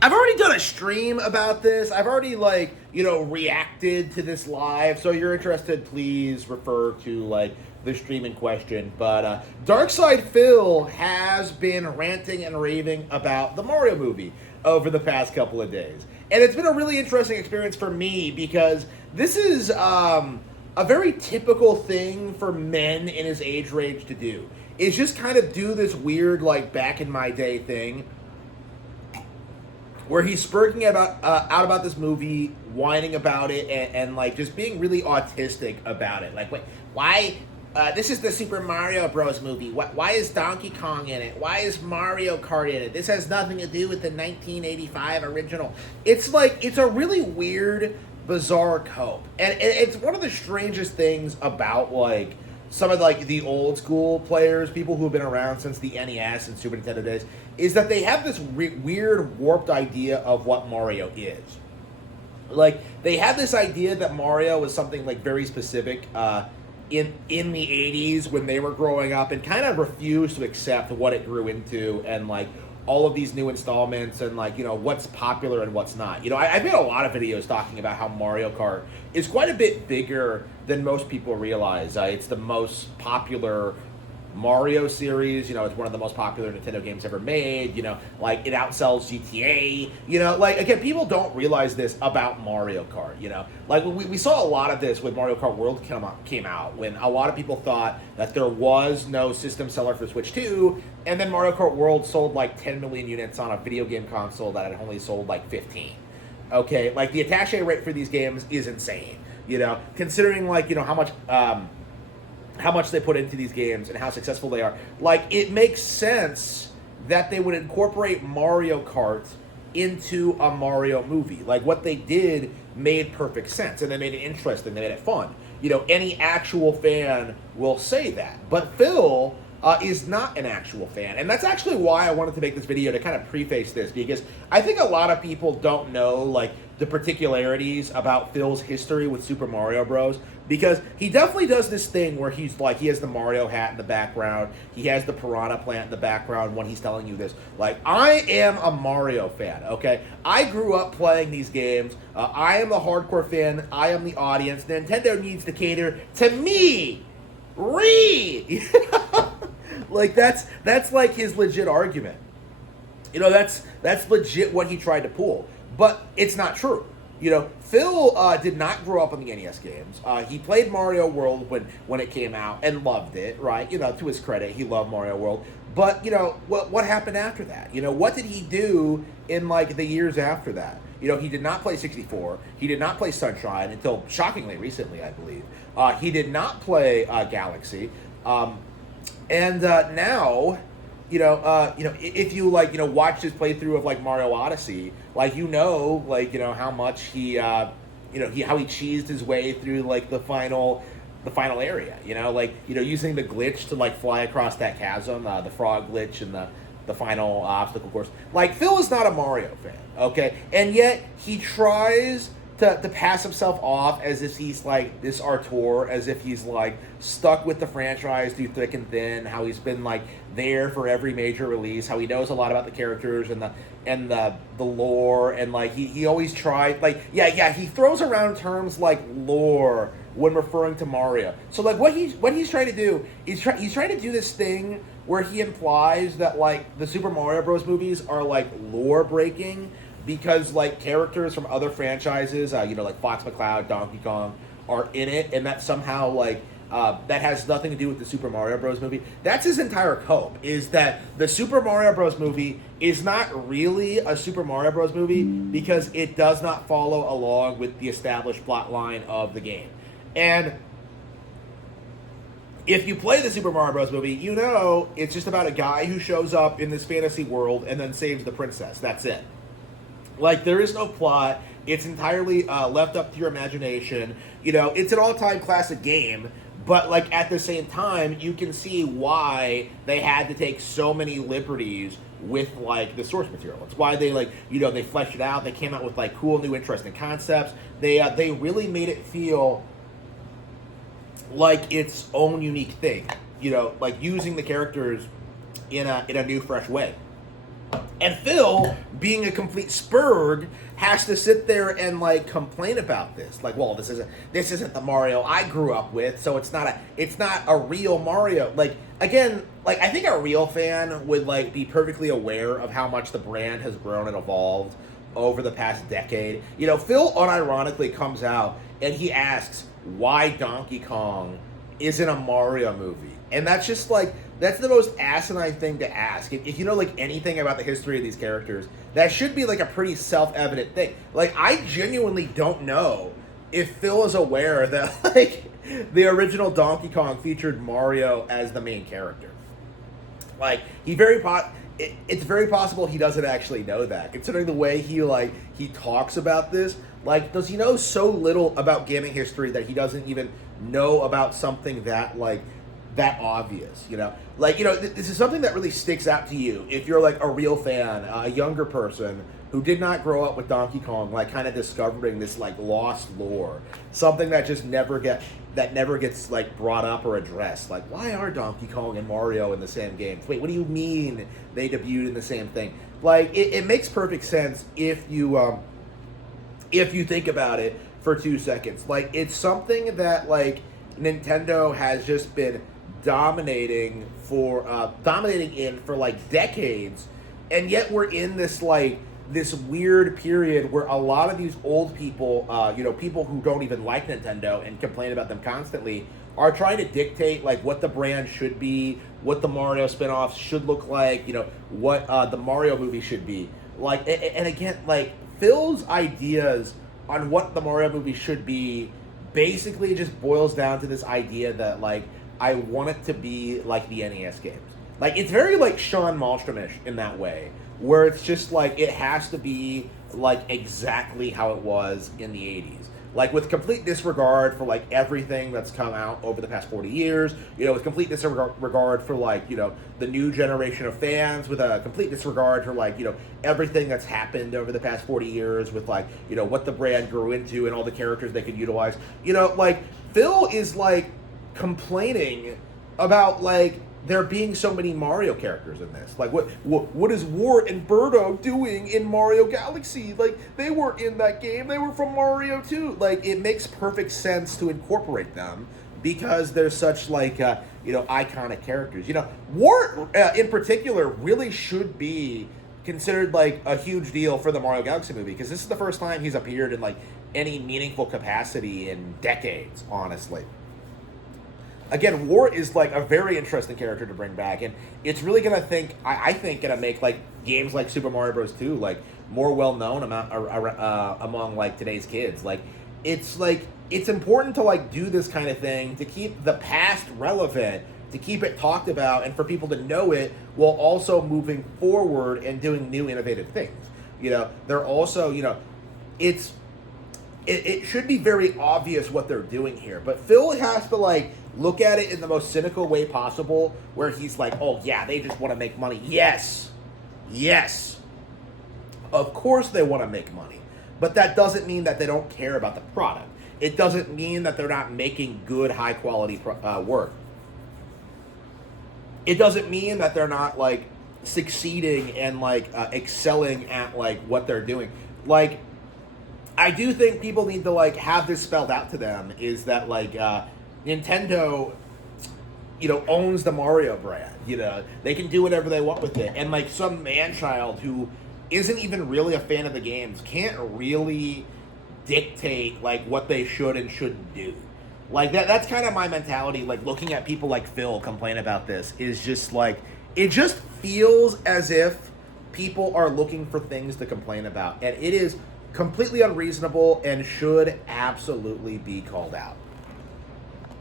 I've already done a stream about this. I've already reacted to this live. So if you're interested, please refer to the stream in question. But DarkSydePhil has been ranting and raving about the Mario movie over the past couple of days, and it's been a really interesting experience for me because this is a very typical thing for men in his age range to do. Is just kind of do this weird back in my day thing where he's spurting out about this movie, whining about it, and just being really autistic about it. Like, wait, why? This is the Super Mario Bros. Movie. Why is Donkey Kong in it? Why is Mario Kart in it? This has nothing to do with the 1985 original. It's a really weird, bizarre cope, and it's one of the strangest things about some of the old school players, people who have been around since the NES and Super Nintendo days, is that they have this weird warped idea of what Mario is. They have this idea that Mario is something very specific in the 80s when they were growing up, and kind of refuse to accept what it grew into, and all of these new installments, and what's popular and what's not. I've made a lot of videos talking about how Mario Kart is quite a bit bigger than most people realize. It's the most popular Mario series. It's one of the most popular Nintendo games ever made. It outsells GTA. Again, people don't realize this about Mario Kart. We saw a lot of this when Mario Kart World came out, when a lot of people thought that there was no system seller for Switch 2, and then Mario Kart World sold 10 million units on a video game console that had only sold 15. Okay, the attach rate for these games is insane. Considering how much they put into these games and how successful they are. It makes sense that they would incorporate Mario Kart into a Mario movie. What they did made perfect sense, and they made it interesting, they made it fun. Any actual fan will say that. But Phil is not an actual fan. And that's actually why I wanted to make this video, to kind of preface this, because I think a lot of people don't know, the particularities about Phil's history with Super Mario Bros. Because he definitely does this thing where he's he has the Mario hat in the background, he has the piranha plant in the background when he's telling you this. I am a Mario fan, okay? I grew up playing these games. I am the hardcore fan. I am the audience. Nintendo needs to cater to me. That's his legit argument. That's legit what he tried to pull. But it's not true. Phil did not grow up on the NES games. He played Mario World when it came out and loved it, right? To his credit, he loved Mario World. But, what happened after that? What did he do in, the years after that? He did not play 64. He did not play Sunshine until, shockingly, recently, I believe. He did not play Galaxy. And now, if you watch his playthrough of Mario Odyssey, how much he how he cheesed his way through the final area. Using the glitch to fly across that chasm, the frog glitch, and the final obstacle course. Phil is not a Mario fan, okay, and yet he tries to pass himself off as if he's this auteur, as if he's stuck with the franchise through thick and thin, how he's been there for every major release, how he knows a lot about the characters and the lore, and he always tried he throws around terms like lore when referring to Mario. So what he's trying to do is he's trying to do this thing where he implies that the Super Mario Bros. Movies are lore breaking, because characters from other franchises, Fox McCloud, Donkey Kong, are in it, and that somehow that has nothing to do with the Super Mario Bros. Movie. That's his entire cope, is that the Super Mario Bros. Movie is not really a Super Mario Bros. Movie because it does not follow along with the established plot line of the game. And if you play the Super Mario Bros. Movie, it's just about a guy who shows up in this fantasy world and then saves the princess. That's it. There is no plot. It's entirely left up to your imagination. It's an all-time classic game, but at the same time, you can see why they had to take so many liberties with the source material. It's why they they fleshed it out. They came out with cool, new, interesting concepts. They really made it feel like its own unique thing. Using the characters in a new, fresh way. And Phil, being a complete spurg, has to sit there and like complain about this. Like, well, this isn't the Mario I grew up with, so it's not a real Mario. Like, again, like I think a real fan would like be perfectly aware of how much the brand has grown and evolved over the past decade. You know, Phil unironically comes out and he asks why Donkey Kong isn't a Mario movie. And that's just like, that's the most asinine thing to ask. If you know like anything about the history of these characters, that should be like a pretty self-evident thing. Like, I genuinely don't know if Phil is aware that like the original Donkey Kong featured Mario as the main character. Like, it's very possible he doesn't actually know that, considering the way he talks about this. Like, does he know so little about gaming history that he doesn't even know about something that like that obvious, you know? Like, you know, this is something that really sticks out to you if you're like a real fan, a younger person who did not grow up with Donkey Kong, like kind of discovering this like lost lore, something that just never gets like brought up or addressed. Like, why are Donkey Kong and Mario in the same game? Wait, what do you mean they debuted in the same thing? Like, it makes perfect sense if you think about it for 2 seconds. Like, it's something that like Nintendo has just been dominating in for like decades, and yet we're in this like this weird period where a lot of these old people, people who don't even like Nintendo and complain about them constantly, are trying to dictate like what the brand should be, what the Mario spinoffs should look like, you know, what the Mario movie should be. Like, and again, like Phil's ideas on what the Mario movie should be basically just boils down to this idea that like I want it to be like the NES games. Like, it's very like Sean Malmstrom-ish in that way, where it's just like it has to be like exactly how it was in the 80s. Like, with complete disregard for like everything that's come out over the past 40 years, you know, with complete disregard for like, you know, the new generation of fans, with a complete disregard for like, you know, everything that's happened over the past 40 years with like, you know, what the brand grew into and all the characters they could utilize. You know, like, Phil is like complaining about like there being so many Mario characters in this. Like, what is Wart and Birdo doing in Mario Galaxy? Like, they weren't in that game. They were from Mario 2. Like, it makes perfect sense to incorporate them because they're such like iconic characters. You know, Wart in particular really should be considered like a huge deal for the Mario Galaxy movie, because this is the first time he's appeared in like any meaningful capacity in decades, honestly. Again, Wart is like a very interesting character to bring back, and it's really gonna I think gonna make like games like Super Mario Bros. 2 like more well known among like today's kids. Like, it's important to like do this kind of thing to keep the past relevant, to keep it talked about, and for people to know it while also moving forward and doing new innovative things. You know, they're also, you know, it should be very obvious what they're doing here, but Phil has to like look at it in the most cynical way possible, where he's like, oh yeah, they just want to make money. Yes, of course they want to make money, but that doesn't mean that they don't care about the product. It doesn't mean that they're not making good, high quality work. It doesn't mean that they're not like succeeding and like excelling at like what they're doing. Like, I do think people need to like have this spelled out to them, is that like Nintendo, you know, owns the Mario brand. You know, they can do whatever they want with it, and like some man-child who isn't even really a fan of the games can't really dictate like what they should and shouldn't do. Like, that's kind of my mentality. Like, looking at people like Phil complain about this is just like, it just feels as if people are looking for things to complain about, and it is completely unreasonable and should absolutely be called out.